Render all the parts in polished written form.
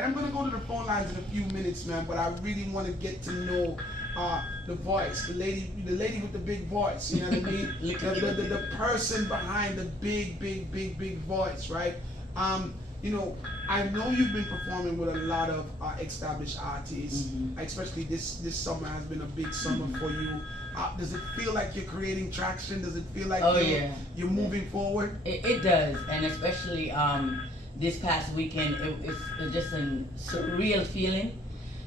And I'm gonna go to the phone lines in a few minutes, man. But I really want to get to know the voice, the lady with the big voice. You know what I mean? The person behind the big voice, right? You know, I know you've been performing with a lot of established artists, especially this summer has been a big summer for you. Does it feel like you're creating traction? Does it feel like you're moving forward? It does, and especially this past weekend, it's just a surreal feeling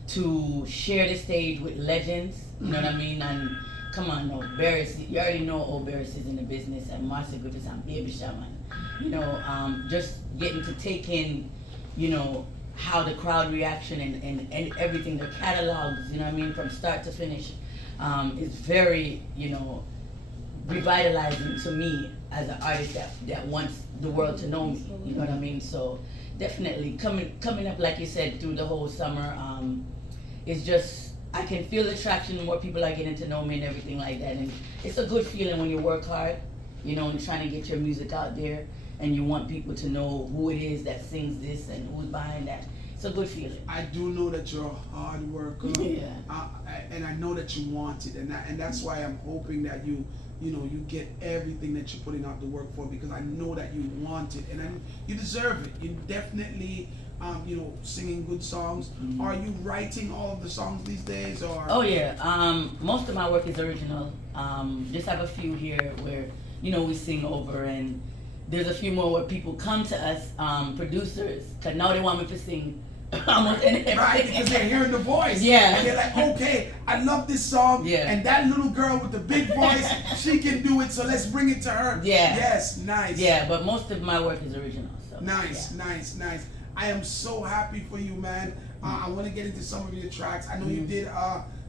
to share the stage with legends. You know what I mean? And come on, no, Barris, you already know old Barris is in the business, and Marcia Griffiths and Baby Shaman. You know, just getting to take in, you know, how the crowd reaction and everything, the catalogs, you know what I mean, from start to finish, is very, you know, revitalizing to me as an artist that wants the world to know me. You know what I mean? So definitely coming up, like you said, through the whole summer, is just, I can feel the traction, more people are getting to know me and everything like that. And it's a good feeling when you work hard, you know, and trying to get your music out there, and you want people to know who it is that sings this and who's behind that. It's a good feeling. I do know that you're a hard worker, and I know that you want it, and that's why I'm hoping that you get everything that you're putting out the work for, because I know that you want it, and you deserve it. You definitely, singing good songs. Are you writing all of the songs these days, or? Oh yeah, most of my work is original. Just have a few here where, you know, we sing over, and there's a few more where people come to us, producers, because now they want me to sing almost anything. Right, because they're hearing the voice. Yeah. And they're like, okay, I love this song. Yeah. And that little girl with the big voice, she can do it, so let's bring it to her. Yeah. Yes, nice. Yeah, but most of my work is original. So. Nice, nice. I am so happy for you, man. I want to get into some of your tracks. I know you did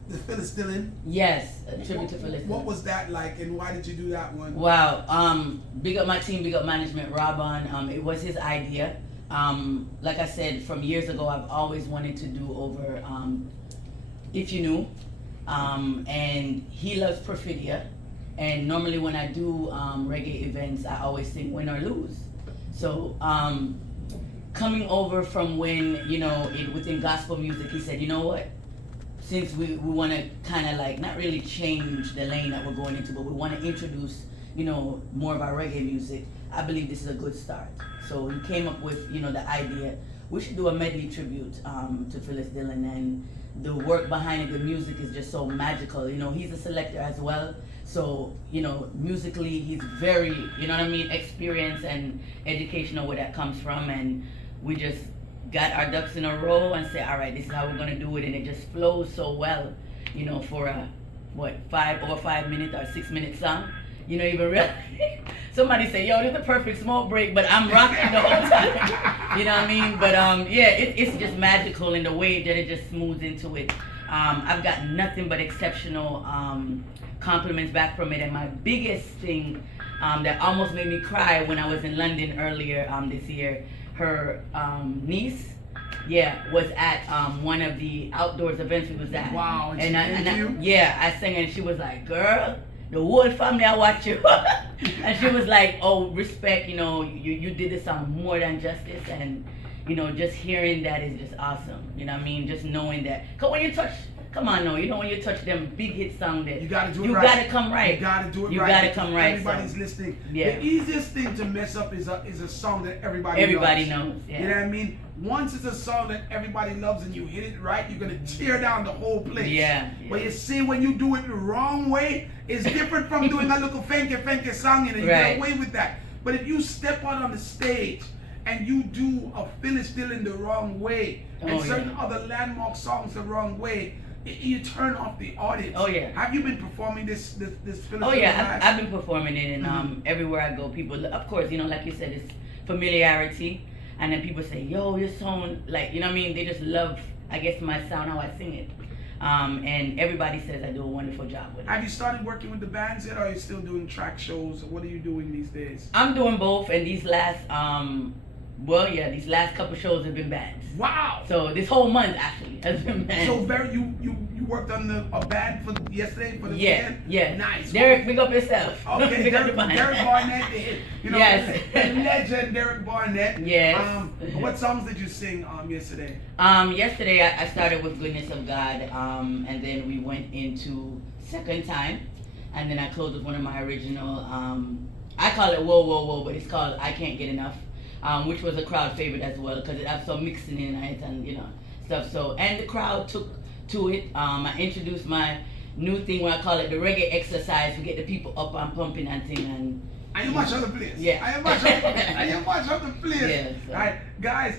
the Phyllis Dillon. Yes, a tribute to Phyllis. What was that like, and why did you do that one? Wow. Big up my team, big up management, Robon. It was his idea. Like I said, from years ago, I've always wanted to do over If You Knew. And he loves Perfidia. And normally when I do reggae events, I always sing Win or Lose. So coming over from when, you know, within gospel music, he said, you know what? Since we want to kind of like, not really change the lane that we're going into, but we want to introduce, you know, more of our reggae music, I believe this is a good start. So he came up with, you know, the idea, we should do a medley tribute to Phyllis Dillon, and the work behind it, the music is just so magical. You know, he's a selector as well, so, you know, musically he's very, you know what I mean, experienced and educational where that comes from, and we just got our ducks in a row and say, all right, this is how we're gonna do it, and it just flows so well, you know, for a 5 minute or 6 minute song. You know, even really, somebody say, yo, this is the perfect smoke break, but I'm rocking the whole time. You know what I mean? But yeah, it's just magical in the way that it just smooths into it. I've got nothing but exceptional compliments back from it, and my biggest thing that almost made me cry when I was in London earlier this year, her niece, was at one of the outdoors events we was at. Wow, and I sang, and she was like, girl, the whole family I watch you. And she was like, oh, respect, you know, you did this song more than justice, and, you know, just hearing that is just awesome. You know what I mean? Just knowing that. Because when you touch, come on, no, you know, when you touch them big hit songs, that you gotta do it you right. gotta come right. You gotta do it you right. You gotta come right. Everybody's listening. Yeah. The easiest thing to mess up is a song that everybody knows. Yeah. You know what I mean? Once it's a song that everybody loves and you hit it right, you're gonna tear down the whole place. Yeah. But you see, when you do it the wrong way, it's different from doing a little fanky song and you get away with that. But if you step out on the stage and you do a Phyllis Dillon the wrong way, and certain other landmark songs the wrong way, you turn off the audience. Oh yeah. Have you been performing this Phyllis? Oh yeah, I've been performing it, and everywhere I go, people, of course, you know, like you said, it's familiarity, and then people say, yo, your song, like, you know what I mean? They just love, I guess, my sound, how I sing it. And everybody says I do a wonderful job with it. Have you started working with the bands yet, or are you still doing track shows? What are you doing these days? I'm doing both, and these last, couple shows have been bands. Wow! So this whole month actually has been bands. So you you worked on a band for yesterday for the Yeah, weekend? yeah. Nice. Derek, big up yourself. Okay, Big up Derek, the band. Derek Barnett, you know, Yes. the legend Derek Barnett. Yes. What songs did you sing yesterday? Yesterday I started with Goodness of God, and then we went into Second Time, and then I closed with one of my original, I call it Whoa Whoa Whoa, but it's called I Can't Get Enough, which was a crowd favorite as well, because it has some mixing in it and, you know, stuff. So, and the crowd took to it. I introduced my new thing where I call it the reggae exercise. We get the people up and pumping and thing, and you mash up the place. Yeah. I mash up the place. Yes. All right, guys.